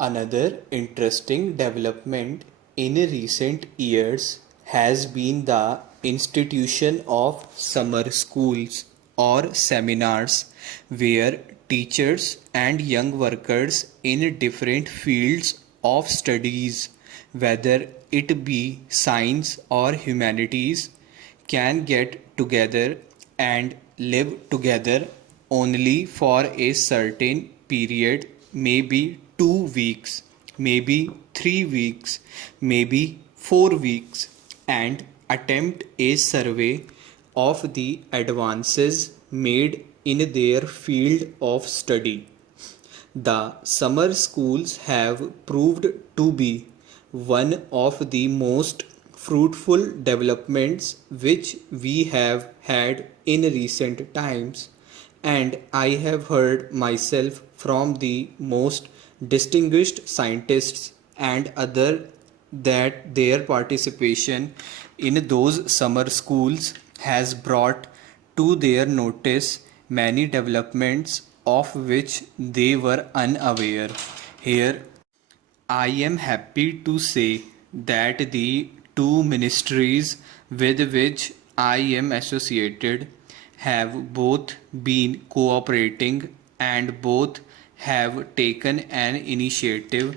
Another interesting development in recent years has been the institution of summer schools or seminars where teachers and young workers in different fields of studies, whether it be science or humanities, can get together and live together only for a certain period, maybe 2 weeks, maybe 3 weeks, maybe 4 weeks, and attempt a survey of the advances made in their field of study. The summer schools have proved to be one of the most fruitful developments which we have had in recent times, and I have heard myself from the most distinguished scientists and other that their participation in those summer schools has brought to their notice many developments of which they were unaware. Here, I am happy to say that the two ministries with which I am associated have both been cooperating and both have taken an initiative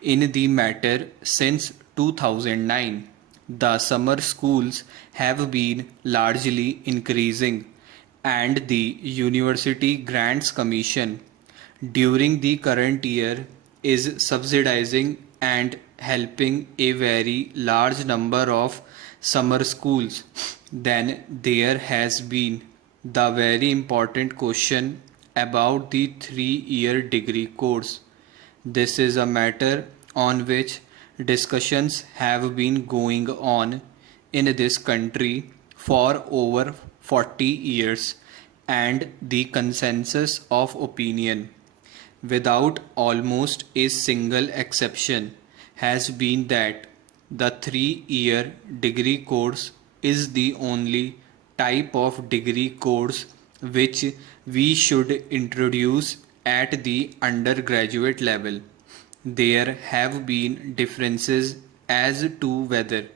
in the matter since 2009. The summer schools have been largely increasing, and the University Grants Commission during the current year is subsidizing and helping a very large number of summer schools. Then there has been the very important question about the 3-year degree course. This is a matter on which discussions have been going on in this country for over 40 years, and the consensus of opinion, without almost a single exception, has been that the 3-year degree course is the only type of degree course which we should introduce at the undergraduate level. There have been differences as to whether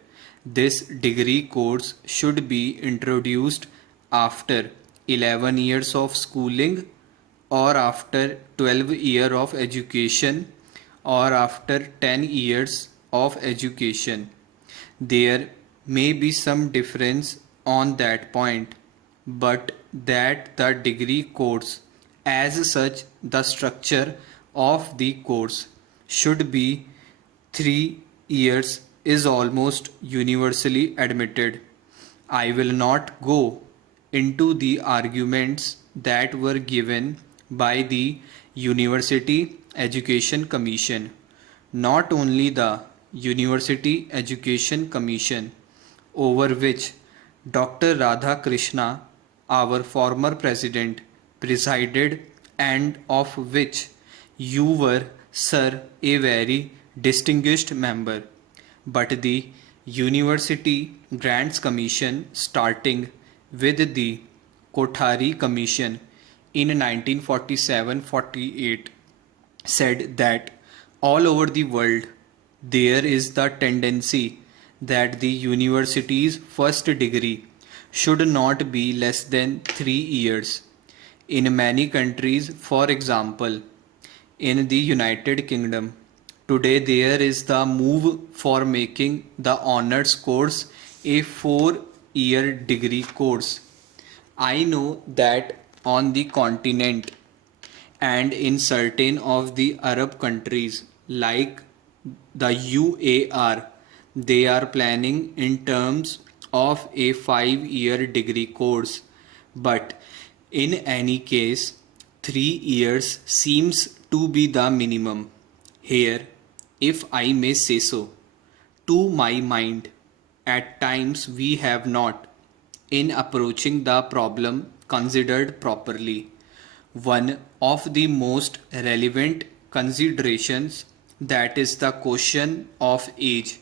this degree course should be introduced after 11 years of schooling, or after 12 years of education, or after 10 years of education. There may be some difference on that point, but that the degree course, as such, the structure of the course should be 3 years is almost universally admitted. I will not go into the arguments that were given by the University Education Commission. Not only the University Education Commission, over which Dr. Radha Krishna, our former president, presided, and of which you were, sir, a very distinguished member, but the University Grants Commission, starting with the Kothari Commission in 1947-48, said that all over the world there is the tendency that the university's first degree should not be less than 3 years. In many countries, for example, in the United Kingdom, today there is the move for making the honors course a 4-year degree course. I know that on the continent and in certain of the Arab countries like the UAR, they are planning in terms of a 5-year degree course. But in any case, 3 years seems to be the minimum. Here, if I may say so, to my mind, at times we have not, in approaching the problem, considered properly. One of the most relevant considerations, that is the question of age.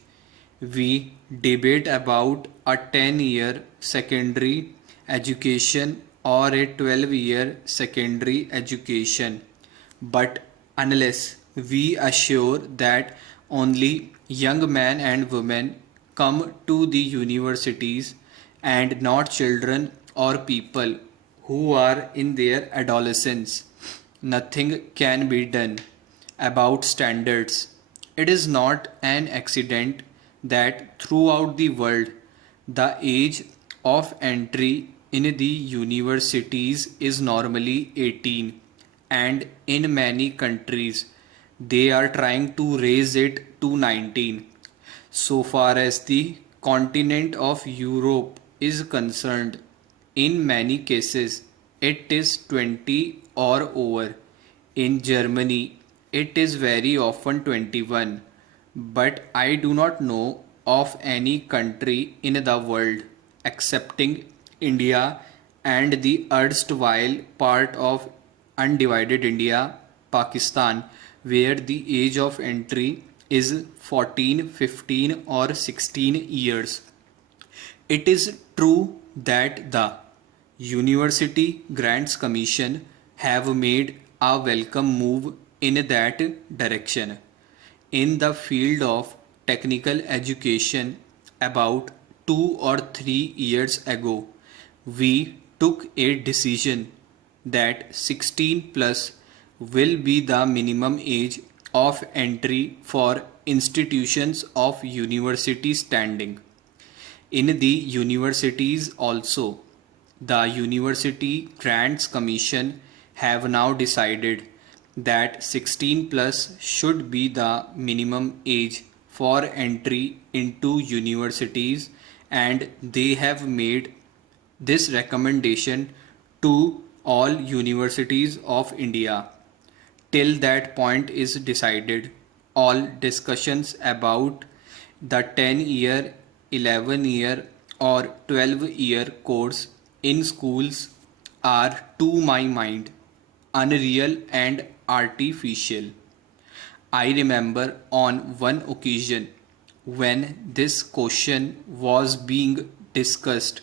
We debate about a 10-year secondary education or a 12-year secondary education, but unless We assure that only young men and women come to the universities and not children or people who are in their adolescence. Nothing can be done about standards. It is not an accident that throughout the world the age of entry in the universities is normally 18, and in many countries they are trying to raise it to 19. So far as the continent of Europe is concerned, in many cases it is 20 or over. In Germany, it is very often 21, but I do not know of any country in the world excepting India and the erstwhile part of undivided India, Pakistan, where the age of entry is 14, 15, or 16 years. It is true that the University Grants Commission have made a welcome move in that direction. In the field of technical education, about 2 or 3 years ago, we took a decision that 16 plus will be the minimum age of entry for institutions of university standing. In the universities also, the University Grants Commission have now decided that 16 plus should be the minimum age for entry into universities, and they have made this recommendation to all universities of India. Till that point is decided, all discussions about the 10-year, 11-year, or 12-year course in schools are, to my mind, unreal and artificial. I remember on one occasion when this question was being discussed,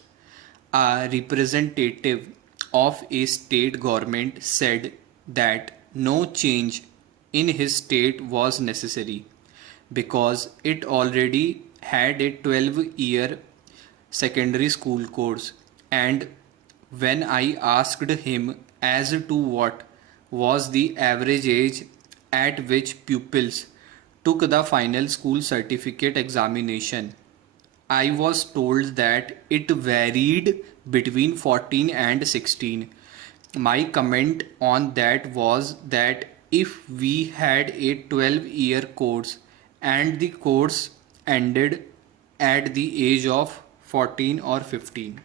a representative of a state government said that no change in his state was necessary because it already had a 12-year secondary school course. And when I asked him as to what was the average age at which pupils took the final school certificate examination, I was told that it varied between 14 and 16. My comment on that was that if we had a 12-year course and the course ended at the age of 14 or 15,